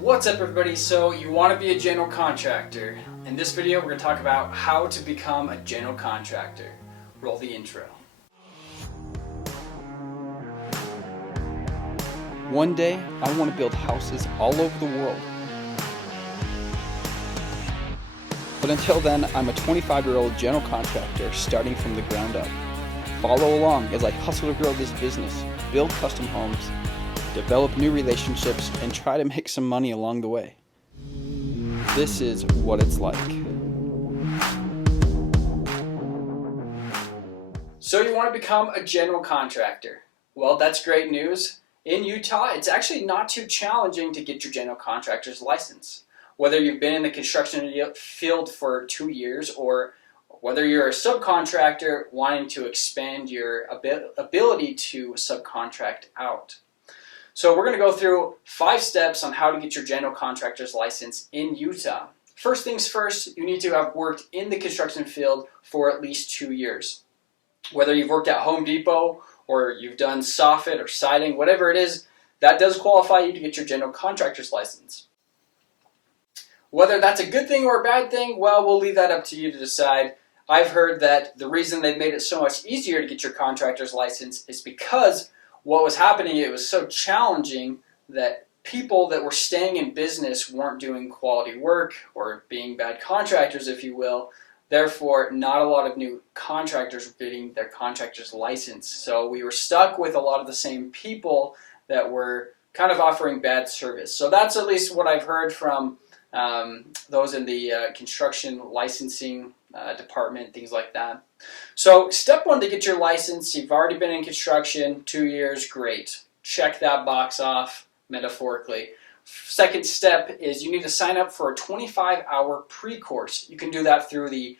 What's up everybody? So you want to be a general contractor. In this video we're going to talk about how to become a general contractor. Roll the intro. One day, I want to build houses all over the world. But until then, I'm a 25-year-old general contractor starting from the ground up. Follow along as I hustle to grow this business, build custom homes, develop new relationships, and try to make some money along the way. This is what it's like. So you want to become a general contractor. Well, that's great news. In Utah, it's actually not too challenging to get your general contractor's license. Whether you've been in the construction field for 2 years or whether you're a subcontractor wanting to expand your ability to subcontract out. So we're going to go through 5 steps on how to get your general contractor's license in Utah. First things first, you need to have worked in the construction field for at least 2 years. Whether you've worked at Home Depot or you've done soffit or siding, whatever it is, that does qualify you to get your general contractor's license. Whether that's a good thing or a bad thing, well, we'll leave that up to you to decide. I've heard that the reason they've made it so much easier to get your contractor's license is because what was happening, it was so challenging that people that were staying in business weren't doing quality work or being bad contractors, if you will. Therefore, not a lot of new contractors were getting their contractor's license. So we were stuck with a lot of the same people that were kind of offering bad service. So that's at least what I've heard from those in the construction licensing department, things like that. So step 1 to get your license, you've already been in construction 2 years, great. Check that box off metaphorically. Second step is you need to sign up for a 25-hour pre-course. You can do that through the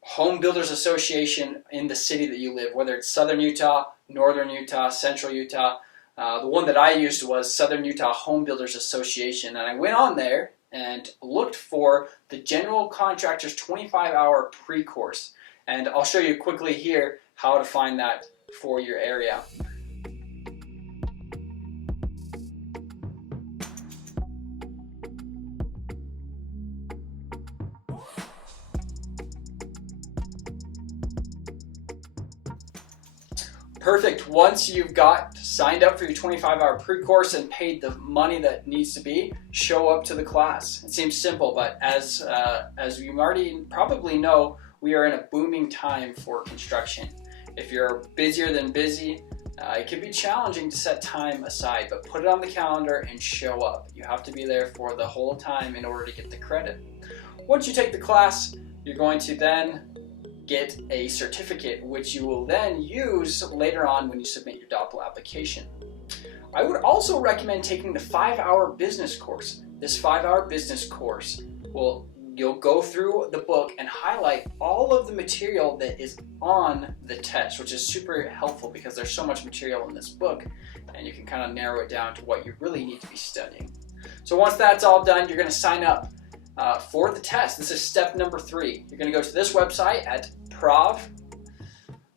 Home Builders Association in the city that you live, whether it's Southern Utah, Northern Utah, Central Utah. The one that I used was Southern Utah Home Builders Association, and I went on there and looked for the General Contractors 25-hour pre-course. And I'll show you quickly here how to find that for your area. Perfect. Once you've got signed up for your 25-hour pre-course and paid the money that needs to be, show up to the class. It seems simple, but as you already probably know, we are in a booming time for construction. If you're busier than busy, it can be challenging to set time aside, but put it on the calendar and show up. You have to be there for the whole time in order to get the credit. Once you take the class, you're going to then get a certificate, which you will then use later on when you submit your DOPL application. I would also recommend taking the 5-hour business course. This 5-hour business course you'll go through the book and highlight all of the material that is on the test, which is super helpful because there's so much material in this book and you can kind of narrow it down to what you really need to be studying. So once that's all done, you're going to sign up for the test. This is step number 3. You're going to go to this website at Prov,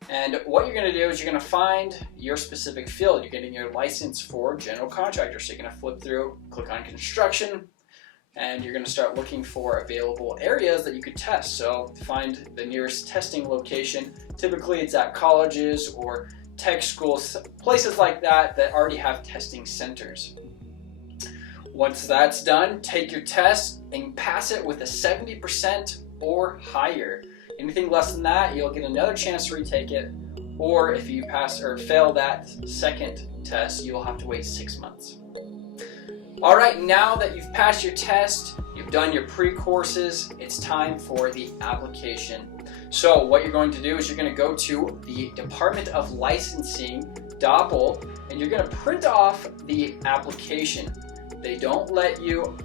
and what you're going to do is you're going to find your specific field. You're getting your license for general contractor. So you're going to flip through, click on construction, and you're going to start looking for available areas that you could test. So find the nearest testing location. Typically it's at colleges or tech schools, places like that that already have testing centers. Once that's done, take your test and pass it with a 70% or higher. Anything less than that, you'll get another chance to retake it, or if you pass or fail that second test, you will have to wait 6 months. Alright, now that you've passed your test, you've done your pre-courses, it's time for the application. So what you're going to do is you're going to go to the Department of Licensing, DOPL, and you're going to print off the application. They don't let you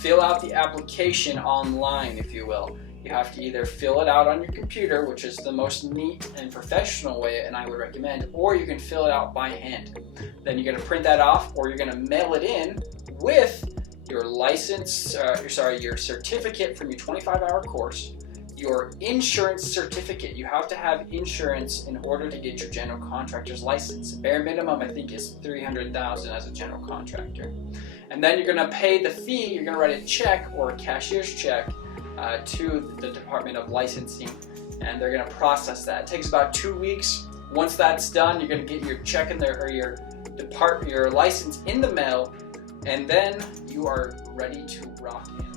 fill out the application online, if you will. You have to either fill it out on your computer, which is the most neat and professional way, and I would recommend, or you can fill it out by hand. Then you're going to print that off, or you're going to mail it in with your license, your certificate from your 25-hour course, your insurance certificate. You have to have insurance in order to get your general contractor's license. Bare minimum, I think, is $300,000 as a general contractor. And then you're going to pay the fee. You're going to write a check or a cashier's check to the Department of Licensing, and they're going to process that. It takes about 2 weeks. Once that's done, you're going to get your check in there, or your license in the mail, and then you are ready to rock and